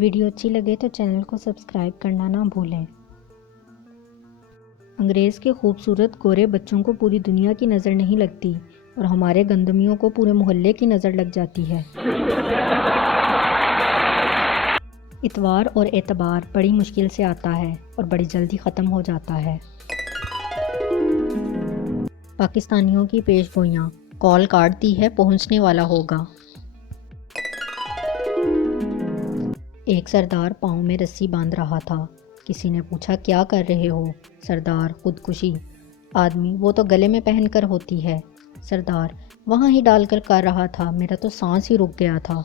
Video اچھی لگے تو چینل کو سبسکرائب کرنا نہ بھولیں۔ انگریز کے خوبصورت گورے بچوں کو پوری دنیا کی نظر نہیں لگتی اور ہمارے گندمیوں کو پورے محلے کی نظر لگ جاتی ہے۔ اتوار اور اعتبار بڑی مشکل سے آتا ہے اور بڑی جلدی ختم ہو جاتا ہے۔ پاکستانیوں کی پیش گوئیاں، کال کاٹ دی ہے، پہنچنے والا ہوگا۔ ایک سردار پاؤں میں رسی باندھ رہا تھا۔ کسی نے پوچھا کیا کر رہے ہو؟ سردار خودکشی۔ آدمی وہ تو گلے میں پہن کر ہوتی ہے۔ سردار وہاں ہی ڈال کر رہا تھا، میرا تو سانس ہی رک گیا تھا۔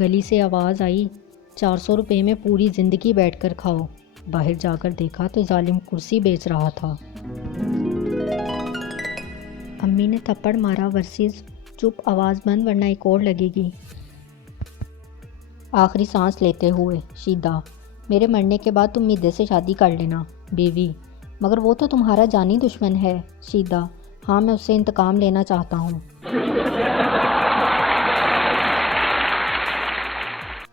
گلی سے آواز آئی 400 روپے میں پوری زندگی بیٹھ کر کھاؤ۔ باہر جا کر دیکھا تو ظالم کرسی بیچ رہا تھا۔ امی نے تھپڑ مارا ورسز چپ، آواز بند ورنہ ایک اور لگے گی۔ آخری سانس لیتے ہوئے شیدا میرے مرنے کے بعد تم میدے سے شادی کر لینا۔ بیوی مگر وہ تو تمہارا جانی دشمن ہے۔ شیدا ہاں میں اس سے انتقام لینا چاہتا ہوں۔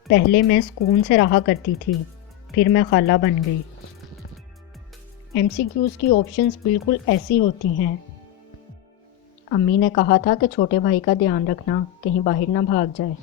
پہلے میں سکون سے رہا کرتی تھی، پھر میں خالہ بن گئی۔ MCQs کی آپشنز بالکل ایسی ہوتی ہیں۔ امی نے کہا تھا کہ چھوٹے بھائی کا دھیان رکھنا، کہیں باہر نہ بھاگ جائے۔